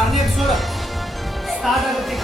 6ನೇ episode start ಆಗುತ್ತೆ.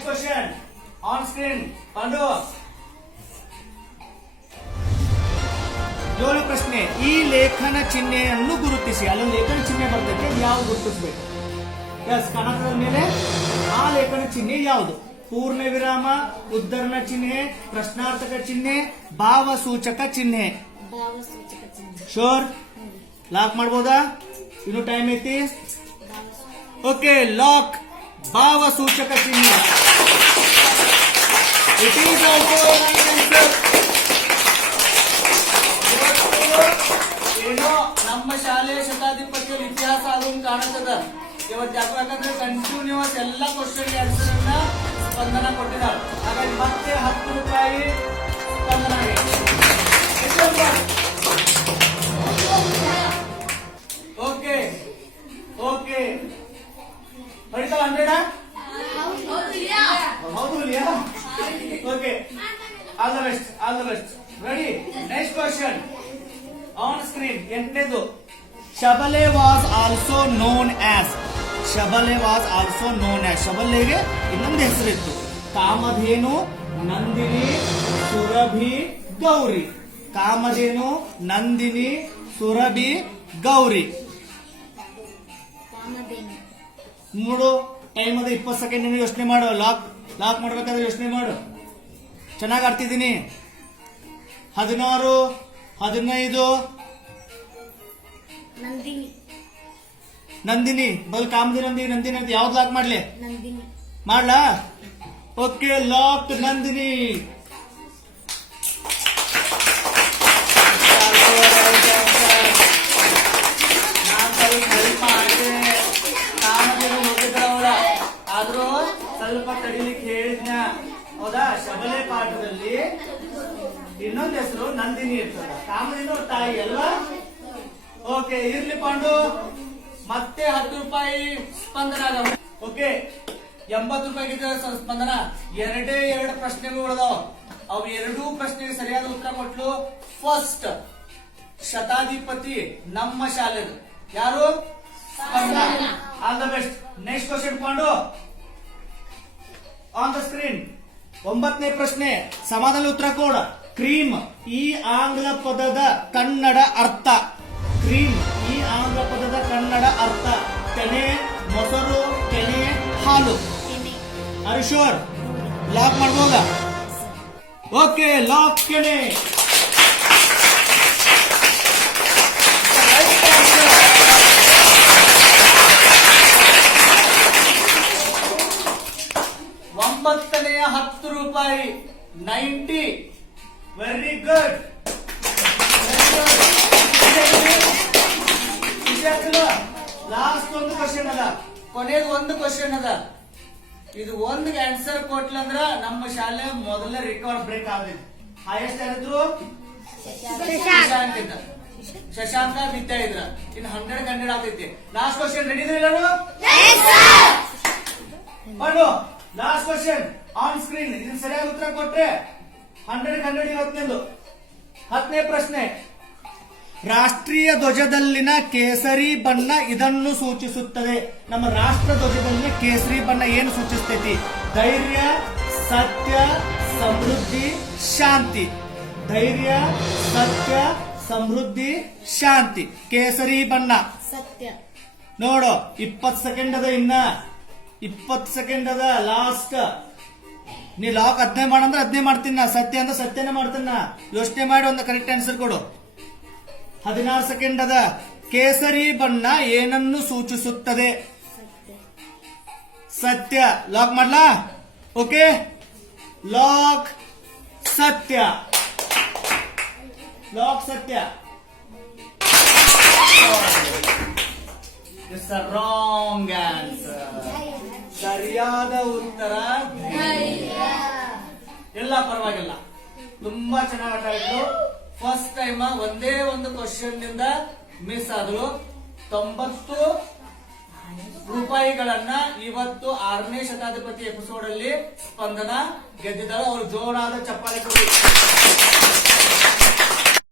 Next question on screen Pandu. 7 ಪ್ರಶ್ನೆ. ಈ ಲೇಖನ ಚಿಹ್ನೆಯನ್ನು ಗುರುತಿಸಿ. ಅಲ್ಲೊಂದು ಲೇಖನ ಚಿಹ್ನೆ ಬರ್ತೈತೆ, ಯಾವ್ದು ಗುರುತಿಸಬೇಕು? ಎಸ್, ಕನ್ನಡದ ಮೇಲೆ ಆ ಲೇಖನ ಚಿಹ್ನೆ ಯಾವುದು? ಪೂರ್ಣ ವಿರಾಮ, ಉದ್ಧರಣ ಚಿಹ್ನೆ, ಪ್ರಶ್ನಾರ್ಥಕ ಚಿಹ್ನೆ, ಭಾವಸೂಚಕ ಚಿಹ್ನೆ. ಶೋರ್? ಲಾಕ್ ಮಾಡ್ಬೋದಾ? ಇನ್ನು ಟೈಮ್ ಐತಿ. Okay, lock. ಭಾವಸೂಚಕ ಚಿಹ್ನೆ. It is also answer. ಏನೋ ನಮ್ಮ ಶಾಲೆಯ ಶತಾಧಿಪತಿಯಲ್ಲಿ ಇತಿಹಾಸ ಆಗೋದು ಕಾಣುತ್ತದ ಇವತ್ತು. ಯಾಕಂದ್ರೆ ಕಂಟಿನ್ಯೂಸ್ ಎಲ್ಲ ಕ್ವಶನ್ ಆನ್ಸರ್ ಅನ್ನ ಸ್ಪಂದನ ಕೊಟ್ಟಿದ್ದಾರೆ. ಹಾಗಾಗಿ ಮತ್ತೆ 10 ರೂಪಾಯಿ ಸ್ಪಂದನಗೆ. ಓಕೆ ಓಕೆ, ಹೊಡಿತಾವ 100? ಹೌದು ಲಿಯಾ. Okay, all the best, all the best. Ready? Next question on screen. 8ನೇದು. Shabale was also known as. Shabale was also known as. ಶಬಲೆಗೆ ಇನ್ನೊಂದು ಹೆಸರಿತ್ತು. ಕಾಮಧೇನು, ನಂದಿನಿ, ಸುರಭಿ, ಗೌರಿ. ಕಾಮಧೇನು, ನಂದಿನಿ, ಸುರಭಿ, ಗೌರಿ. ಮೂರು ಟೈಮ್ ಅದ. 20 ಸೆಕೆಂಡ್ ಯೋಚನೆ ಮಾಡು. ಲಾಕ್ ಮಾಡ್ಬೇಕಾದ್ರೆ ಯೋಚನೆ ಮಾಡು. ಚೆನ್ನಾಗಿ ಆಡ್ತಿದ್ದೀನಿ. 16, 15. ನಂದಿನಿ ಬಲ್ ಕಾಮಧೇನು, ನಂದಿನಿ ಅಂತ ಯಾವ್ದು ಲಾಕ್ ಮಾಡ್ಲಿ? ಮಾಡ್ಲಾ? Okay, lock Nandini. ಆದ್ರೂ ಸ್ವಲ್ಪ ತಡಿಲಿಕ್ಕೆ ಹೇಳಿದ್ನ, ಹೌದಾ? ಶಬಲೆ ಪಾಠದಲ್ಲಿ ಇನ್ನೊಂದು ಹೆಸರು ನಂದಿನಿ ಇರ್ತದ. ಕಾಮಧೇನು ತಾಯಿ ಅಲ್ವಾ? ಓಕೆ, ಇರ್ಲಿ ಪಾಂಡು. ಮತ್ತೆ 10 ರೂಪಾಯಿ ಸ್ಪಂದನ. ಓಕೆ, 80 ರೂಪಾಯಿಗೆ ಸ್ಪಂದನ. 2 ಪ್ರಶ್ನೆಗಳು ಉಳಿದಾವ. ಅವು 2 ಪ್ರಶ್ನೆಗೆ ಸರಿಯಾದ ಉತ್ತರ ಕೊಟ್ಲು. ಫಸ್ಟ್ ಶತಾಧಿಪತಿ ನಮ್ಮ ಶಾಲೆದು ಯಾರು? Spandana. All the best. Next question ಪಾಂಡು ಆನ್ ದ ಸ್ಕ್ರೀನ್. 9ನೇ ಪ್ರಶ್ನೆ. ಸಮಾಧಾನ ಉತ್ತರ ಕೊಡ. ಕ್ರೀಮ್ ಈ ಆಂಗ್ಲ ಪದದ ಕನ್ನಡ ಅರ್ಥ. ಕ್ರೀಮ್ ಈ ಆಂಗ್ಲ ಪದದ ಕನ್ನಡ ಅರ್ಥ. ಕೆನೆ, ಮೊಸರು, ಕೆನೆ, ಹಾಲು. Are you sure? ಲಾಕ್ ಮಾಡ್ಬೋದಾ? ಓಕೆ, ಲಾಕ್ ಕೆನೆ. ಒಂಬತ್ತನೆಯ 10 ರೂಪಾಯಿ 90. Very good. ಲಾಸ್ಟ್ ಒಂದು ಕ್ವಶನ್ ಅದ, ಕೊನೆಯದು ಒಂದು ಕ್ವಶನ್ ಅದ. ಇದು ಒಂದು ಆನ್ಸರ್ ಕೊಟ್ಲಂದ್ರ ನಮ್ಮ ಶಾಲೆ ಮೊದಲನೇ ರೆಕಾರ್ಡ್ ಬ್ರೇಕ್ ಆಗಿದೆ. ಹೈಯೆಸ್ಟ್ ಯಾರಿದ್ರು? ಶಶಾಂಕ್ ಇದ್ದ. ಶಶಾಂಕ ವಿದ್ಯಾ ಇದ್ರ. ಇನ್ನು 100 ಆಗ್ತೈತಿ. ಲಾಸ್ಟ್ ಕ್ವಶನ್ ರೆಡಿ ಇದ್ರಿ ಎಲ್ಲರೂ? ಮಾಡು. Last question on screen. ಇದನ್ನ ಸರಿಯಾಗಿ ಉತ್ತರ ಕೊಟ್ರೆ 100 ಇವತ್ತಿನದು. 10ನೇ ಪ್ರಶ್ನೆ. ರಾಷ್ಟ್ರೀಯ ಧ್ವಜದಲ್ಲಿನ ಕೇಸರಿ ಬಣ್ಣ ಇದನ್ನು ಸೂಚಿಸುತ್ತದೆ. ನಮ್ಮ ರಾಷ್ಟ್ರ ಧ್ವಜದಲ್ಲಿನ ಕೇಸರಿ ಬಣ್ಣ ಏನು ಸೂಚಿಸ್ತೈತಿ? ಧೈರ್ಯ, ಸತ್ಯ, ಸಮೃದ್ಧಿ, ಶಾಂತಿ. ಧೈರ್ಯ, ಸತ್ಯ, ಸಮೃದ್ಧಿ, ಶಾಂತಿ. ಕೇಸರಿ ಬಣ್ಣ ಸತ್ಯ. ನೋಡು, 20 ಸೆಕೆಂಡ್ ಅದ. ಇನ್ನ 20 ಸೆಕೆಂಡ್ ಅದ. ಲಾಸ್ಟ್. ನೀ ಲಾಕ್ 15 ಮಾಡಂದ್ರೆ 15 ಮಾಡ್ತೀನಿ. ಸತ್ಯ ಅಂದ್ರೆ ಸತ್ಯನೇ ಮಾಡ್ತೀನಿ. ಯೋಚನೆ ಮಾಡಿ ಒಂದು ಕರೆಕ್ಟ್ ಆನ್ಸರ್ ಕೊಡು. 16 ಸೆಕೆಂಡ್ ಅದ. ಕೇಸರಿ ಬಣ್ಣ ಏನನ್ನು ಸೂಚಿಸುತ್ತದೆ? ಸತ್ಯ. ಲಾಕ್ ಮಾಡ್ಲಾ? ಓಕೆ, ಲಾಕ್ ಸತ್ಯ. ಲಾಕ್ ಸತ್ಯ. It's a wrong answer. ಸರಿಯಾದ ಉತ್ತರ ಎಲ್ಲ ಪರವಾಗಿಲ್ಲ. ತುಂಬಾ ಚೆನ್ನಾಗಿ ಆಟ ಆಡಿದ್ರು. ಫಸ್ಟ್ ಟೈಮ್ ಒಂದೇ ಒಂದು ಕ್ವಶನ್ ನಿಂದ ಮಿಸ್ ಆದ್ರು. 90 ರೂಪಾಯಿಗಳನ್ನ ಇವತ್ತು 6ನೇ ಶತಾಧಿಪತಿ ಎಪಿಸೋಡ್ ಅಲ್ಲಿ ಸ್ಪಂದನ ಗೆದ್ದಿದ್ದಾರೆ. ಅವರು ಜೋರಾದ ಚಪ್ಪಾಳೆ ಕೊಡಿ.